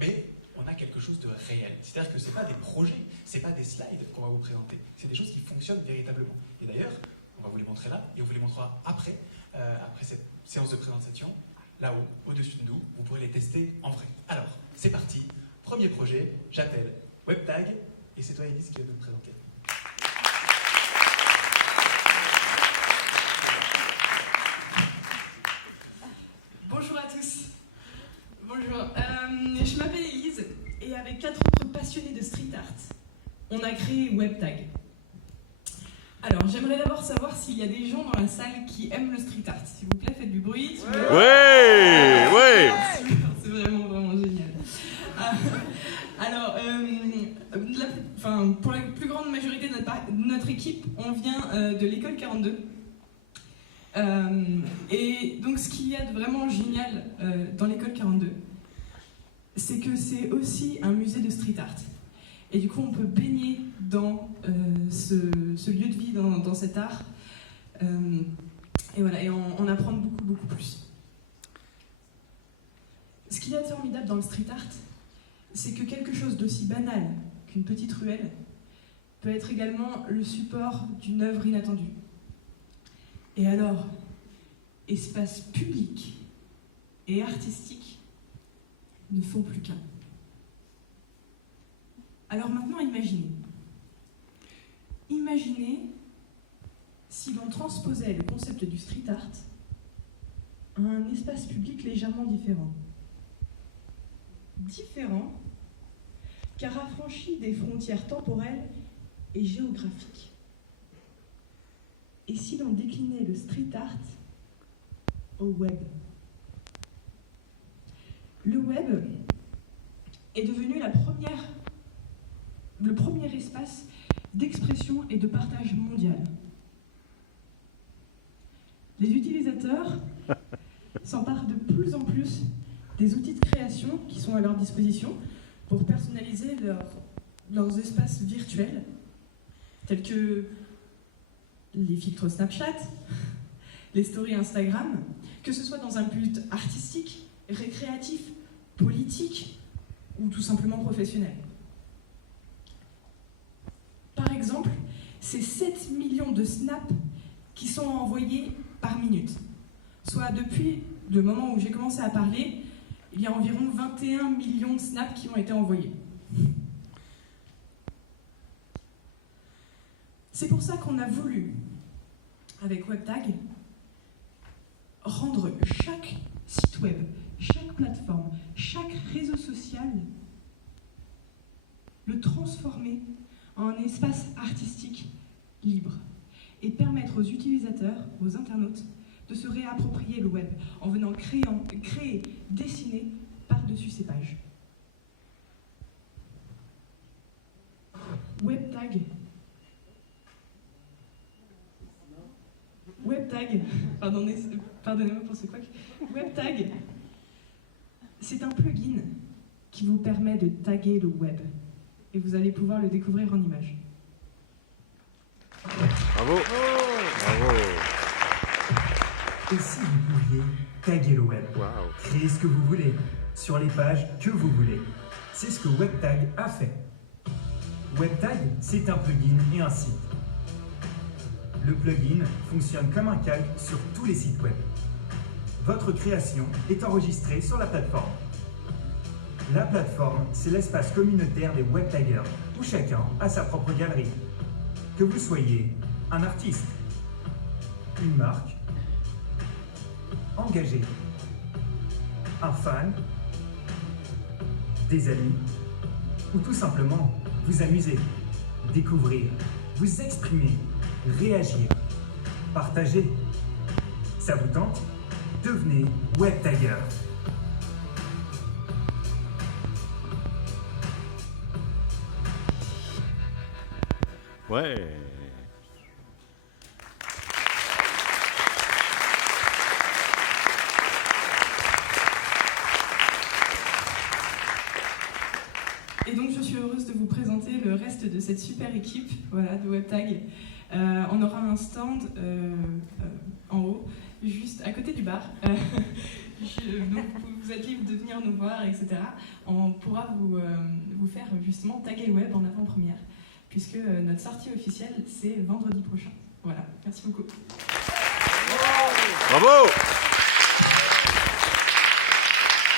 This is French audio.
mais on a quelque chose de réel. C'est-à-dire que ce n'est pas des projets, ce n'est pas des slides qu'on va vous présenter, c'est des choses qui fonctionnent véritablement. Et d'ailleurs, on va vous les montrer là, et on vous les montrera après cette séance de présentation, là-haut, au-dessus de nous, vous pourrez les tester en vrai. Alors, c'est parti, premier projet, j'appelle WebTag, et c'est toi Elise qui va nous le présenter. Bonjour à tous. Bonjour. Je m'appelle Elise et avec 4 autres passionnés de street art, on a créé WebTag. Alors, j'aimerais d'abord savoir s'il y a des gens dans la salle qui aiment le street art. S'il vous plaît, faites du bruit. Ouais. C'est vraiment génial. Alors, pour la plus grande majorité de notre équipe, on vient de l'école 42. Et donc ce qu'il y a de vraiment génial dans l'école 42, c'est que c'est aussi un musée de street art. Et du coup on peut baigner dans ce lieu de vie, dans cet art, et voilà, et en apprendre beaucoup plus. Ce qu'il y a de formidable dans le street art, c'est que quelque chose d'aussi banal qu'une petite ruelle peut être également le support d'une œuvre inattendue. Et alors, espace public et artistique ne font plus qu'un. Alors maintenant, imaginez si l'on transposait le concept du street art à un espace public légèrement différent. Différent, car affranchi des frontières temporelles et géographiques. Et si l'on déclinait le street art au web? Le web est devenu le premier espace d'expression et de partage mondial. Les utilisateurs s'emparent de plus en plus des outils de création qui sont à leur disposition pour personnaliser leurs espaces virtuels, tels que les filtres Snapchat, les stories Instagram, que ce soit dans un but artistique, récréatif, politique ou tout simplement professionnel. Par exemple, c'est 7 millions de snaps qui sont envoyés par minute. Soit depuis le moment où j'ai commencé à parler, il y a environ 21 millions de snaps qui ont été envoyés. C'est pour ça qu'on a voulu, avec WebTag, rendre chaque site web, chaque plateforme, chaque réseau social, le transformer en un espace artistique libre et permettre aux utilisateurs, aux internautes, de se réapproprier le web en venant créer, dessiner par-dessus ces pages. WebTag, pardonnez-moi pour ce couac. WebTag, c'est un plugin qui vous permet de taguer le web. Et vous allez pouvoir le découvrir en images. Bravo. Bravo. Et si vous pouviez taguer le web, créer ce que vous voulez, sur les pages que vous voulez. C'est ce que WebTag a fait. WebTag, c'est un plugin et un site. Le plugin fonctionne comme un calque sur tous les sites web. Votre création est enregistrée sur la plateforme. La plateforme, c'est l'espace communautaire des webtaggers, où chacun a sa propre galerie. Que vous soyez un artiste, une marque, engagé, un fan, des amis, ou tout simplement vous amuser, découvrir, vous exprimer, réagir, partager. Ça vous tente? Devenez webtagger. Ouais. Et donc je suis heureuse de vous présenter le reste de cette super équipe, voilà, de WebTag. On aura un stand en haut, juste à côté du bar. donc vous êtes libre de venir nous voir, etc. On pourra vous faire justement taguer le web en avant-première, puisque notre sortie officielle, c'est vendredi prochain. Voilà, merci beaucoup. Bravo!